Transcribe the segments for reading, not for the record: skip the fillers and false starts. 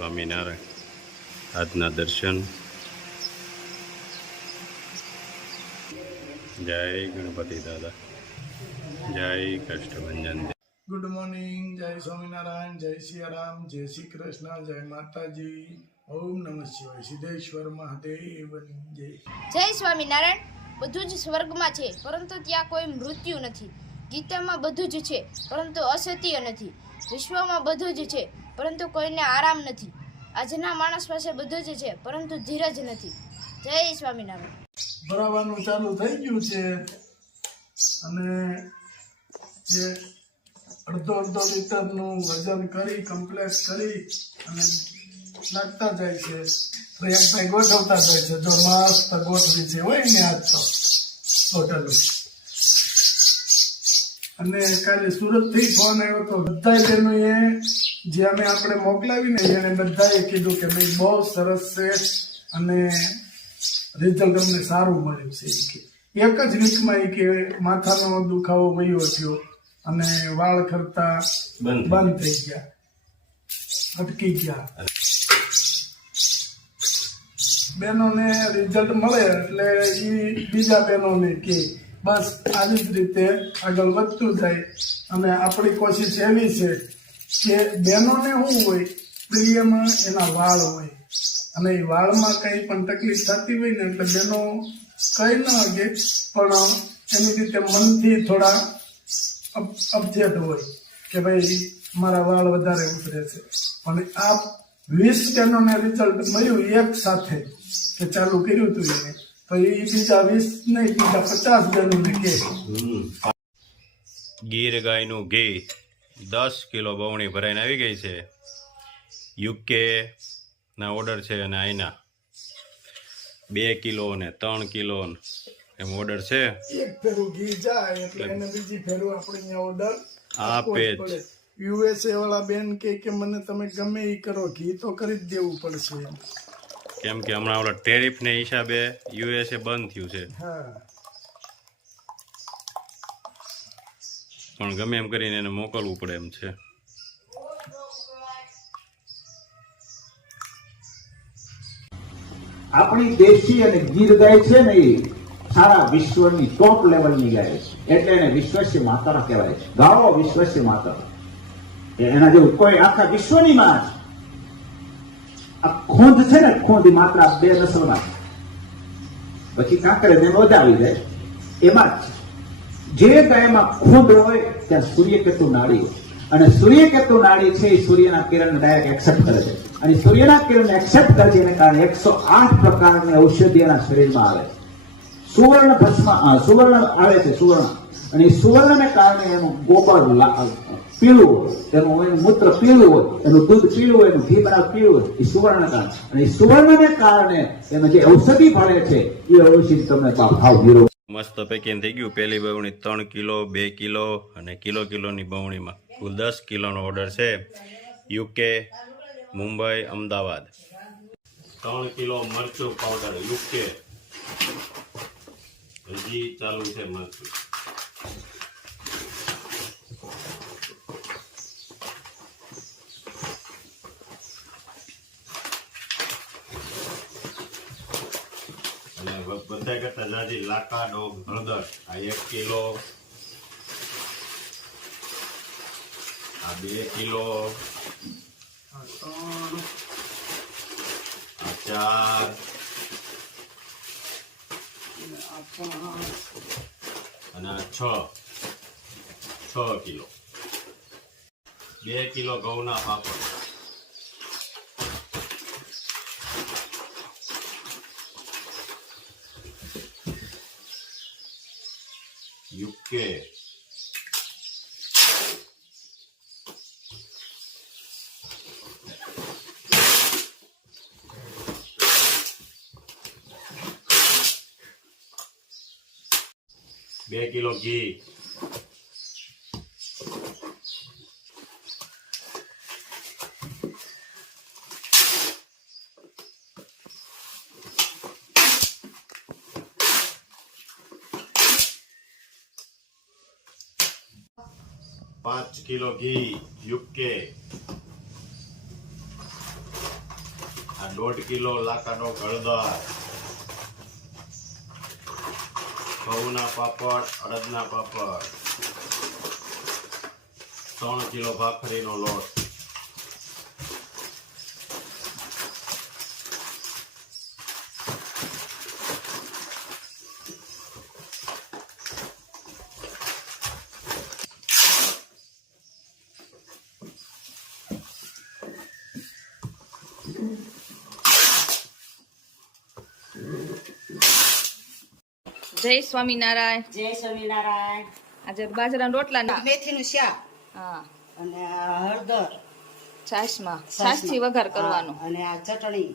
સ્વામિનારાયણ. આજના દર્શન. જય ગણપતિ દાદા, જય કષ્ટભંજન. ગુડ મોર્નિંગ, જય સ્વામિનારાયણ, જય સિયારામ, જય શ્રી કૃષ્ણ, જય માતાજી. ઓમ નમઃ શિવાય. સિદ્ધેશ્વર મહાદેવની જય. જય સ્વામિનારાયણ. બધું જ સ્વર્ગમાં છે, પરંતુ ત્યાં કોઈ મૃત્યુ નથી. ગીતામાં બધું જ છે, પરંતુ અસત્ય નથી. વિશ્વમાં બધું જ છે, પરંતુ કોઈને આરામ નથી. આજના માણસ પાસે બધું જ છે, પરંતુ ધીરજ નથી. જય સ્વામિનારાયણ. ભરાવાનું ચાલુ થઈ ગયું છે અને જે અડધો લીટરનું વજન કરી કમ્પ્લેટ કરી અને નાખતા જાય છે. પ્રયાગભાઈ ગોઠવતા જાય છે. જો મસ્ત ગોઠવી છે હોય ને આજ તો ટોટલ. અને કાલે સુરત થી ફોન આવ્યો તો બધા બહેનોએ જે અમે આપણે મોકલાવીને એને બધાએ કીધું કે ભાઈ બહુ સરસ છે અને રિઝલ્ટ અમને સારું મળ્યું છે. એક જ વીકમાં કે માથાનો દુખાવો વયો થયો અને વાળ ખરતા બંધ થઈ ગયા, અટકી ગયા. બહેનોને રિઝલ્ટ મળે એટલે એ બીજા બહેનોને કે બસ આવી જ રીતે આગળ વધતું જાય. અને આપણી કોશિશ એવી છે કે બહેનોને શું હોય, પ્રિયમાં એના વાળ હોય અને એ વાળમાં કંઈ પણ તકલીફ થતી હોય ને એટલે બહેનો કંઈ ન લાગે પણ એની રીતે મનથી થોડા અપસેટ હોય કે ભાઈ મારા વાળ વધારે ઉતરે છે. પણ આ 20 બહેનોને રિઝલ્ટ મળ્યું એક સાથે કે ચાલુ કર્યું હતું એને, તો એ બીજા 20 નહીં, બીજા 50 બહેનોને કે ગીર ગાયનું ઘી 10 કિલો બવણી ભરાઈને આવી ગઈ છે. યુકે ના ઓર્ડર છે અને અહીંના 2 કિલો ને 3 કિલો એમ ઓર્ડર છે. એક ફેરું ઘી જાય એટલે એને બીજી ફેરું આપણે અહીંયા ઓર્ડર આપે જ. યુએસએ વાળા બેન કે મને તમે ગમે એ કરો, ઘી તો કરી જ દેવું પડશે. કેમ કે હમણાં ઓલા ટેરિફને હિસાબે યુએસએ બંધ થયું છે, હા, પણ ગમે એમ કરીને એને મોકલવું પડે એમ છે. આપણી દેશી અને ગીર ગાય છે ને એ સારા વિશ્વની ટોપ લેવલની ગાય છે, એટલે એને વિશ્વસ્ય માતા કહેવાય છે. ગાવો વિશ્વસ્ય માતા, એના જેવું કોઈ આખા વિશ્વની માં છે. આ ખોંદ છે ને, ખોંદ માત્ર 2 નસલમાં છે, પછી કાંકરે જેમ વધાવી જાય એમાં જ જે ગાયમાં ખોંદ હોય ત્યાં સૂર્યકેતુ નાડી હોય, અને સૂર્યકેતુ નાડી છે એ સૂર્યના કિરણ ડાયરેક્ટ એક્સેપ્ટ કરે છે, અને સૂર્યના કિરણ એક્સેપ્ટ કરે છે એને કારણે 108 પ્રકારની ઔષધિ એના શરીરમાં આવે છે. સુવર્ણ ભસ્મ, સુવર્ણ આવે છે, સુવર્ણ, અને એ સુવર્ણને કારણે એનું ગોબર પીળું હોય, એનું મૂત્ર પીળું હોય, એનું દૂધ પીળું હોય, એનું ઘી બનાવ પીળું હોય, એ સુવર્ણ કારણે. અને એ સુવર્ણને કારણે એમાં જે ઔષધિ ફળે છે એ ઔષધિ તમને ભાવ વિરોધ. મસ્ત પેકિંગ થઈ ગયું. પહેલી બવણી 3 કિલો, 2 કિલો અને કિલોની બવણીમાં કુલ 10 કિલોનો ઓર્ડર છે. યુકે, મુંબઈ, અમદાવાદ. 3 કિલો મરચું પાવડર યુકે, હજી ચાલુ છે મરચું. અને બધા કરતા જાજી લાકા ડોગ હળદર આ 1 કિલો, આ 2 કિલો, આ 4, અને આ 6 કિલો. 2 કિલો ઘઉંના પાપડ, યુકે, બે કિલો ઘી, 5 કિલો ઘી યુકે, 1.5 કિલો લાકાનો હળદર, ઘઉંના પાપડ, અડદના પાપડ, 3 કિલો ભાખરીનો લોટ, જય સ્વામિનારાયણ. જય સ્વામિનારાયણ. આજે બાજરાના રોટલા ના મેથીનું શાક હા અને હળદર છાશથી વઘાર કરવાનો. અને આ ચટણી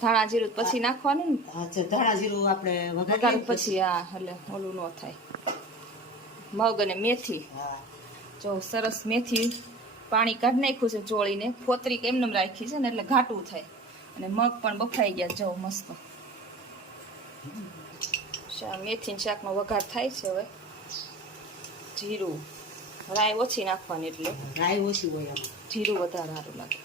ધાણા જીરું પછી નાખવાનું ને ધાણા જીરું આપણે વઘાર વઘારીએ પછી હા એટલે ઓલું ન થાય. મગ અને મેથી, હા. જો સરસ મેથી પાણી કાઢી નાખ્યું છે ચોળીને, ફોતરી એમને રાખી છે ને એટલે ઘાટું થાય. અને મગ પણ બફાઈ ગયા જો મસ્ત. મેથી શાકનો વઘાર થાય છે. હવે જીરું, રાઈ ઓછી નાખવાની એટલે રાઈ ઓછી હોય આમાં. જીરું વધારે સારું લાગે.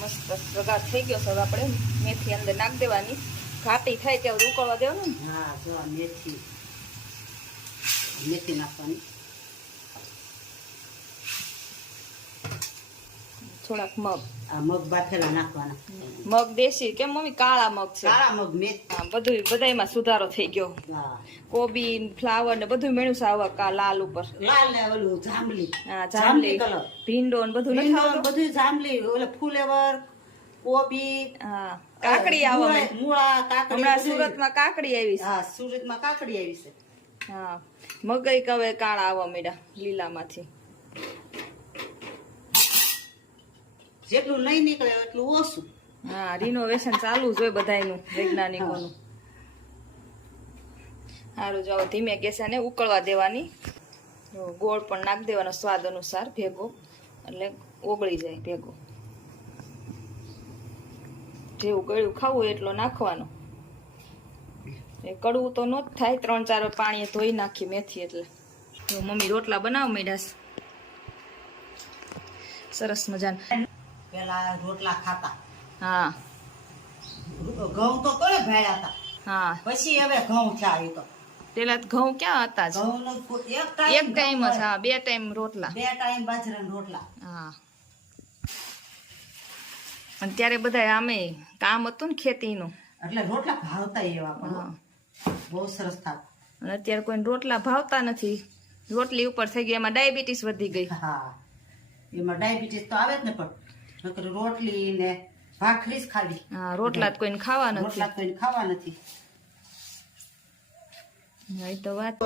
મસ્ત વઘાર થઈ ગયો છે. હવે આપણે મેથી અંદર નાખી દેવાની. ઘાટી થાય ત્યાં ઉકળવા દેવાનું ને. હા જો આ મેથી નાખવાની. થોડાક મગ, આ મગ બાફેલા નાખવાના. મગ દેશી કેમ મમ્મી? કાળા મગ છે. કાળા મગ મેથી. હા, બધું બધાયમાં સુધારો થઈ ગયો. હા કોબી, ફ્લાવર ને બધું મેળ્યું છે આવા લાલ ઉપર. લાલ ને ઓલું જાંબલી. હા, જાંબલી કલર. ભીંડો ને બધું નથી આવતું? બધું જાંબલી. ઓલે ફુલેવર, કોબી, હા, કાકડી આવે. મૂળા, કાકડી. હમણાં બધું. સુરતમાં કાકડી આવી છે. હા સુરતમાં કાકડી આવી છે. હા, મગઈ કવે કાળા આવવા માંડ્યા લીલામાંથી. જેટલું નહીં નીકળે એટલું ઓછું. હા, રિનોવેશન ચાલુ જ હોય બધાયનું, વૈજ્ઞાનિકોનું. સારું, જાઓ ધીમે ગેસે ને ઉકળવા દેવાની. ગોળ પણ નાખી દેવાનો સ્વાદ અનુસાર ભેગો, એટલે ઓગળી જાય ભેગો. જેવું ગળ્યું ખાવું એટલો નાખવાનો. એ કડવું તો ન જ થાય. 3-4 પાણીએ ધોઈ નાખી મેથી એટલે. જો મમ્મી રોટલા બનાવ માંડ્યા છે સરસ મજાના. પેલા રોટલા ખાતા, હા ઘઉં તો કોને ભેળ્યા હતા. હા, પછી હવે ઘઉં થયા. એ તો પેલા તો ઘઉં ક્યાં હતા જ? ઘઉં એક ટાઈમ જ. હા, 2 ટાઈમ રોટલા. 2 ટાઈમ બાજરાના રોટલા. હા, અને ત્યારે બધા આમે કામ હતું ને ખેતીનું, એટલે રોટલા ભાવતા એવા પણ હા. બહુ સરસ થતા. અને અત્યારે કોઈને રોટલા ભાવતા નથી. રોટલી ઉપર થઈ ગઈ, એમાં ડાયાબિટીસ વધી ગઈ. હા, એમાં ડાયાબિટીસ તો આવે જ ને, પણ નકર રોટલી ને ભાખરી જ ખાવી. હા, રોટલા જ કોઈને ખાવા નથી. રોટલા કોઈને ખાવા નથી. એ તો વાત.